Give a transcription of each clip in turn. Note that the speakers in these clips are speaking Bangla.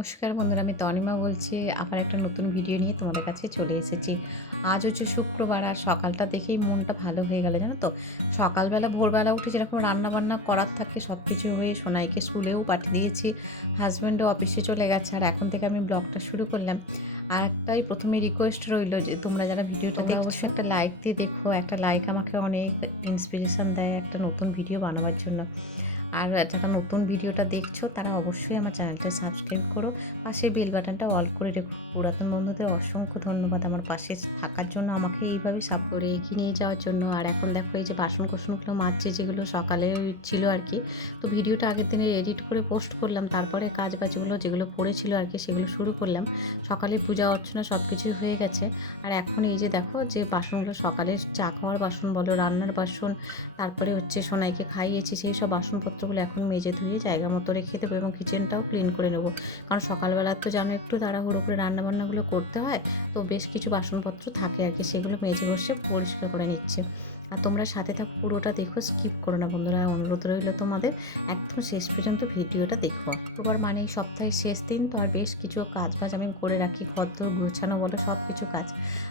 নমস্কার বন্ধুরা আমি তনিমা বলছি। আবার একটা নতুন ভিডিও নিয়ে তোমাদের কাছে চলে এসেছি। আজ হচ্ছে শুক্রবার আর সকালটা দেখেই মনটা ভালো হয়ে গেল জানো তো? সকালবেলা ভোরবেলা উঠে যেরকম রান্না বান্না করার থাকে সব কিছু হয়ে সোনাইকে স্কুলেও পাঠিয়ে দিয়েছি। হাজব্যান্ডও অফিসে চলে গেছে আর এখন থেকে আমি ব্লগটা শুরু করলাম। আর একটাই প্রথমে রিকোয়েস্ট রইল যে তোমরা যারা ভিডিওটা দেখো অবশ্যই একটা লাইক দিয়ে দেখো একটা লাইক আমাকে অনেক ইন্সপিরেশন দেয় একটা নতুন ভিডিও বানাবার জন্য। আর যারা নতুন ভিডিওটা দেখছ, তারা অবশ্যই আমার চ্যানেলটা সাবস্ক্রাইব করো। পাশে বেল বাটনটা অল করে রেখো। পুরাতন বন্ধুদের অসংখ্য ধন্যবাদ আমার পাশে থাকার জন্য, আমাকে এইভাবে সাপ করে এগিয়ে নিয়ে যাওয়ার জন্য। আর এখন দেখো, এই যে বাসন কোসনগুলো মাজছে, যেগুলো সকালে ছিল আর কি, তো ভিডিওটা আগের দিনে এডিট করে পোস্ট করলাম। তারপরে কাজ বাজগুলো যেগুলো পড়েছিল আর কি, সেগুলো শুরু করলাম। সকালে পূজা, অর্চনা সব কিছুই হয়ে গেছে। আর এখন এই যে দেখো, যে বাসনগুলো সকালে চা খাওয়ার বাসন বলো, রান্নার বাসন, তারপরে হচ্ছে সোনাইকে খাইয়েছি, সেই সব বাসনপত্রগুলো এখন মেজে ধুয়ে জায়গা মতো রেখে দেবো এবং কিচেনটাও ক্লিন করে নেব। কারণ সকালবেলা তো জানো একটু তাড়াহুড়ো করে রান্নাবান্নাগুলো করতে হয়, তো বেশ কিছু বাসনপত্র থাকে আর কি, সেগুলো মেজে বসে পরিষ্কার করে নিচ্ছে। আর তোমরা সাথে থাকো, পুরোটা দেখো স্কিপ করো না বন্ধুরা। অনুরোধ রইল তোমাদের, একদম শেষ পর্যন্ত ভিডিওটা দেখো। শুক্রবার মানে সপ্তাহের শেষ দিন, তো আর বেশ কিছু কাজ বাজ আমি করে রাখি দর গোছানো বলো সব কিছু কাজ।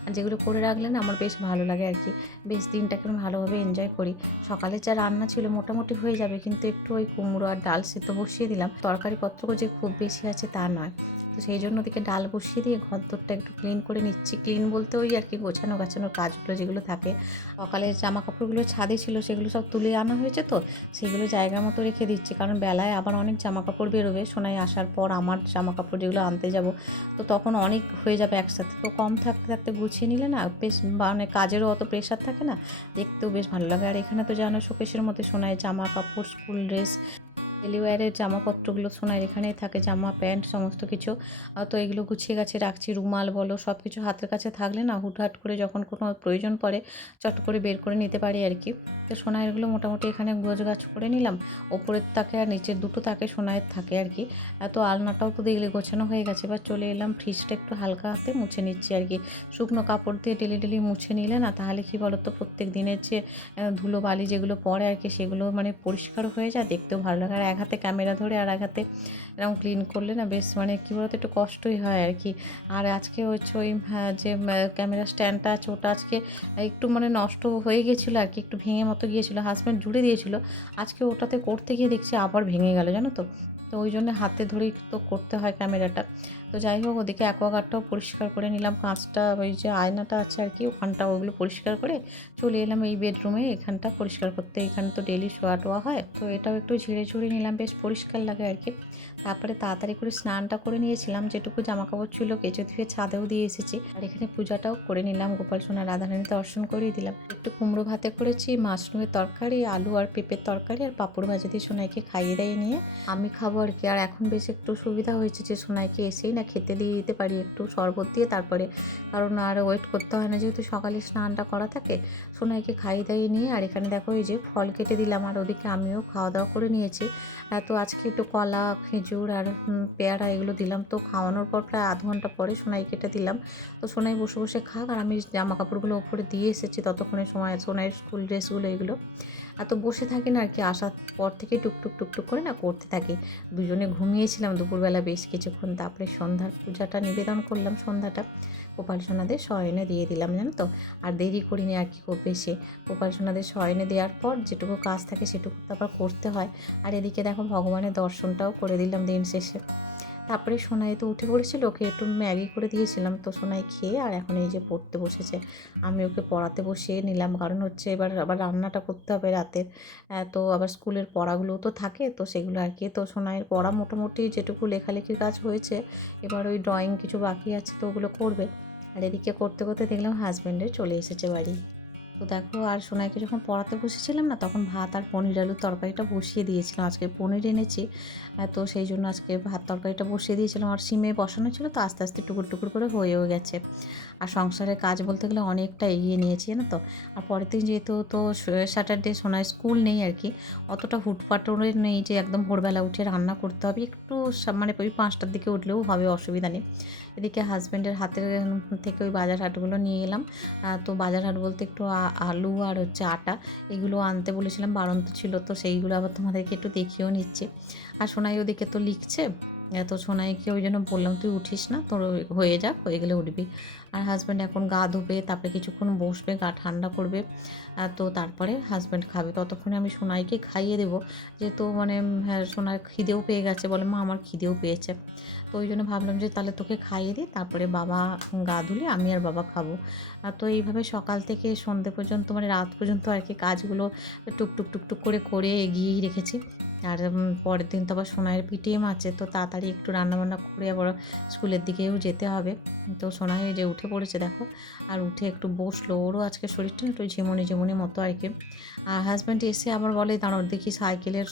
আর যেগুলো করে রাখলে না, আমার বেশ ভালো লাগে আর কি। বেশ দিনটাকে আমি ভালোভাবে এনজয় করি। সকালে যা রান্না ছিল মোটামুটি হয়ে যাবে, কিন্তু একটু ওই কুমড়ো আর ডাল সেদ্ধ বসিয়ে দিলাম। তরকারি পত্র যে খুব বেশি আছে তা নয়। তো সেই জন্য ওদিকে ডাল বসিয়ে দিয়ে ঘর দরটা একটু ক্লিন করে নিচ্ছি। ক্লিন বলতে ওই আর কি গোছানো গাছানোর কাজগুলো যেগুলো থাকে। সকালে জামা কাপড়গুলো ছাদে ছিল সেগুলো সব তুলে আনা হয়েছে তো, সেগুলো জায়গা মতো রেখে দিচ্ছি। কারণ বেলায় আবার অনেক জামা কাপড় বেরোবে। সোনাই আসার পর আমার জামা কাপড় যেগুলো আনতে যাব, তো তখন অনেক হয়ে যাবে একসাথে। তো কম থাকতে থাকতে গুছিয়ে নিলে না বেশ মানে কাজেরও অত প্রেশার থাকে না, দেখতেও বেশ ভালো লাগে। আর এখানে তো জানো, শোকেশের মধ্যে সোনায় জামা কাপড় স্কুল ড্রেস ডেলিওয়ারের জামাপত্রগুলো সোনার এখানেই থাকে, জামা, প্যান্ট, সমস্ত কিছু। তো এগুলো গুছিয়ে গাছে রাখছি, রুমাল বলো, সব কিছু হাতের কাছে থাকলে না হুটহাট করে যখন কোনো প্রয়োজন পড়ে চট করে বের করে নিতে পারি আর কি। তো সোনাইয়েরগুলো মোটামুটি এখানে গোছ গাছ করে নিলাম, ওপরের তাকে আর নিচের দুটো তাকে সোনায়ের থাকে আর কি। এত আলনাটাও তো দেখলে গোছানো হয়ে গেছে, এবার চলে এলাম ফ্রিজটা একটু হালকা হাতে মুছে নিচ্ছি আর কি। শুকনো কাপড় দিয়ে ডেলি ডেলি মুছে নিলে না তাহলে কি বলো তো প্রত্যেক দিনের যে ধুলো বালি যেগুলো পড়ে আর কি সেগুলো মানে পরিষ্কার হয়ে যায়, দেখতেও ভালো লাগে। আর এক হাতে ক্যামেরা ধরে আর এক হাতে এরকম ক্লিন করলে না বেশ মানে কী বলতো একটু কষ্টই হয় আর কি। আর আজকে হচ্ছে ওই হ্যাঁ, যে ক্যামেরা স্ট্যান্ডটা আছে ওটা আজকে একটু মানে নষ্ট হয়ে গেছিল আর কি একটু ভেঙে মতো গিয়েছিল হাজব্যান্ড জুড়ে দিয়েছিল। আজকে ওটাতে করতে গিয়ে দেখছি আবার ভেঙে গেল জানো তো? তো ওই জন্য হাতে ধরেই তো করতে হয় ক্যামেরাটা তো যাই হোক, ওদিকে অ্যাকোয়াগার্ডটাও পরিষ্কার করে নিলাম। কাঁচটা, ওই যে আয়নাটা আছে আর কি, ওখানটা ওগুলো পরিষ্কার করে চলে এলাম এই বেডরুমে এখানটা পরিষ্কার করতে এখানে তো ডেলি শোয়া টোয়া হয়। তো এটাও একটু ঝেড়ে ঝুড়ে নিলাম, বেশ পরিষ্কার লাগে আর কি। তারপরে তাড়াতাড়ি করে স্নানটা করে নিয়েছিলাম, যেটুকু জামা কাপড় ছিল কেঁচো ধুয়ে ছাদেও দিয়ে এসেছি। আর এখানে পূজাটাও করে নিলাম, গোপাল সোনা রাধারানী দর্শন করিয়ে দিলাম। একটু কুমড়ো ভাতে করেছি, মাশরুমের তরকারি, আলু আর পেঁপের তরকারি আর পাঁপড় ভাজা দিয়ে সোনাইকে খাইয়ে দেয় নিয়ে। আমি খাব আর কি। আর এখন বেশ একটু সুবিধা হয়েছে যে সোনাইকে এসেই না, খেতে দিয়ে দিতে পারি একটু শরবত দিয়ে তারপরে। কারণ আর ওয়েট করতে হয় না, যেহেতু সকালে স্নানটা করা থাকে, সোনাইকে খাইয়ে দাইয়ে নিয়ে, আর এখানে দেখো এই যে ফল কেটে দিলাম, আর ওদিকে আমিও খাওয়া দাওয়া করে নিয়েছি। তো আজকে একটু কলা, খেজুর আর পেয়ারা এগুলো দিলাম। তো খাওয়ানোর পর প্রায় আধ ঘণ্টা পরে সোনাই কেটে দিলাম। তো সোনাই বসে বসে খাক, আর আমি জামা কাপড়গুলো ওপরে দিয়ে এসেছি ততক্ষণে সময়, সোনাইয়ের স্কুল ড্রেসগুলো এগুলো। তো বসে থাকি না আর কি, আসার পর থেকে টুকটুক টুকটুক করে না করতে থাকি। দুজনে ঘুমিয়েছিলাম দুপুরবেলা বেশ কিছুক্ষণ, তারপরে সন্ধ্যার পূজাটা নিবেদন করলাম সন্ধ্যাটা। গোপাল সোনাদের শয়নে দিয়ে দিলাম, জানো তো? আর দেরি করিনি আর কি বেশি গোপাল সোনাদের শয়নে দেওয়ার পর যেটুকু কাজ থাকে সেটুকু তারপর করতে হয়। আর এদিকে দেখো ভগবানের দর্শনটাও করে দিলাম দিন শেষে। তারপরে সোনাই তো উঠে পড়েছিল, ওকে একটু ম্যাগি করে দিয়েছিলাম তো সোনাই খেয়ে আর এখন এই যে পড়তে বসেছে। আমি ওকে পড়াতে বসিয়ে নিলাম, কারণ হচ্ছে এবার আবার রান্নাটা করতে হবে রাতের তো আবার স্কুলের পড়াগুলো তো থাকে, তো সেগুলো আর কি। তো সোনাইয়ের পড়া মোটামুটি যেটুকু লেখালেখির কাজ হয়েছে, এবার ওই ড্রয়িং কিছু বাকি আছে তো ওগুলো করবে। আর এদিকে করতে করতে দেখলাম হাজব্যান্ডের চলে এসেছে বাড়ি। তো দেখো, আর সোনাইকে যখন পড়াতে বসেছিলাম না, তখন ভাত আর পনির আলুর তরকারিটা বসিয়ে দিয়েছিলাম। আজকে পনির এনেছি তো সেই জন্য আজকে ভাত তরকারিটা বসিয়ে দিয়েছিলাম। আর সিমে বসানো ছিল, তো আস্তে আস্তে টুকুর টুকুর করে হয়েও গেছে। আর সংসারের কাজ বলতে গেলে অনেকটা এগিয়ে নিয়েছি না তো? আর পরের দিন যেহেতু তো স্যাটারডে সোনায় স্কুল নেই আর কি, অতটা হুটপাটরে নেই যে একদম ভোরবেলা উঠে রান্না করতে হবে। একটু মানে ওই পাঁচটার দিকে উঠলেও হবে, অসুবিধা নেই। এদিকে হাজব্যান্ডের হাতের থেকে ওই বাজার হাটগুলো নিয়ে এলাম। তো বাজার হাট বলতে একটু আলু আর হচ্ছে আটা এগুলো আনতে বলেছিলাম, বারন্ত ছিল তো সেইগুলো আবার তোমাদেরকে একটু দেখিয়েও নিচ্ছে। আর সোনাই ওদিকে তো লিখছে তো সোনাইকে ওই জন্য বললাম, তুই উঠিস না, তোর হয়ে যাক, হয়ে গেলে উঠবি। আর হাজব্যান্ড এখন গা ধুবে, তারপরে কিছুক্ষণ বসবে, গা ঠান্ডা করবে তো তারপরে হাজব্যান্ড খাবে। ততক্ষণে আমি সোনাইকে খাইয়ে দেবো যেহেতু মানে হ্যাঁ সোনার খিদেও পেয়ে গেছে বলে। মা, আমার খিদেও পেয়েছে। তো ওই জন্য ভাবলাম যে, তাহলে তোকে খাইয়ে দিই, তারপরে বাবা গা ধুলে আমি আর বাবা খাব। তো এইভাবে সকাল থেকে সন্ধে পর্যন্ত মানে রাত পর্যন্ত আর কি কাজগুলো টুকটুক টুকটুক করে করে এগিয়েই রেখেছি। আর পরের দিন তো আবার সোনাইয়ের পিটিএম আছে, তো তাড়াতাড়ি একটু রান্নাবান্না করে আবার স্কুলের দিকেও যেতে হবে। তো সোনাই যে উঠে পড়েছে দেখো, আর উঠে একটু বসল। ওরও আজকে শরীরটা একটু ঝিমুনি ঝিমুনি মতো আর কি। আর হাজব্যান্ড এসে আবার বলে, দাঁড়াও দেখি সাইকেলের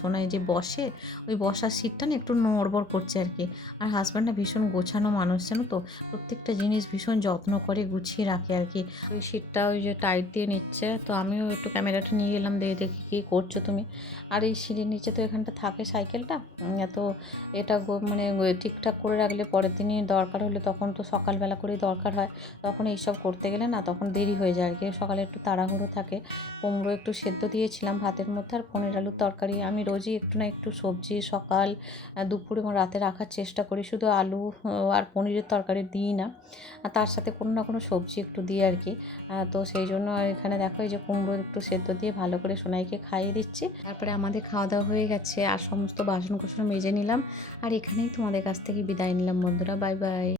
সোনাই যে বসে, ওই বসার সিটটা না একটু নড়বড় করছে আর কি। আর হাজব্যান্ডটা ভীষণ গোছানো মানুষ, জানো তো? প্রত্যেকটা জিনিস ভীষণ যত্ন করে গুছিয়ে রাখে আর কি। ওই সিটটা ওই যে টাইট দিয়ে নিচ্ছে, তো আমিও একটু ক্যামেরাটা নিয়ে এলাম দেখে দেখি কী করছ তুমি। আর এই সিঁড়ির নিচে তো এখানটা থাকে সাইকেলটা। তো এটা মানে ঠিকঠাক করে রাখলে পরের দিনই দরকার হলে তখন তো সকালবেলা করেই দরকার হয়। তখন এইসব করতে গেলে না তখন দেরি হয়ে যায় আর কি। সকালে একটু তাড়াহুড়ো থাকে। কুমড়ো একটু সেদ্ধ দিয়েছিলাম ভাতের মধ্যে আর পনির আলুর তরকারি। আমি রোজই একটু না একটু সবজি সকাল দুপুর এবং রাতে রাখার চেষ্টা করি। শুধু আলু আর পনিরের তরকারি দিই না। আর তার সাথে কোনো না কোনো সবজি একটু দিই আর কি। তো সেই জন্য এখানে দেখো এই যে কুমড়ো একটু সেদ্ধ দিয়ে ভালো করে সোনাইকে খাইয়ে দিচ্ছি। তারপরে আমাদের খাওয়া দাওয়া হয়ে গেছে আর সমস্ত বাসন কোসন মেজে নিলাম। আর এখানেই তোমাদের কাছ থেকে বিদায় নিলাম বন্ধুরা। Bye bye.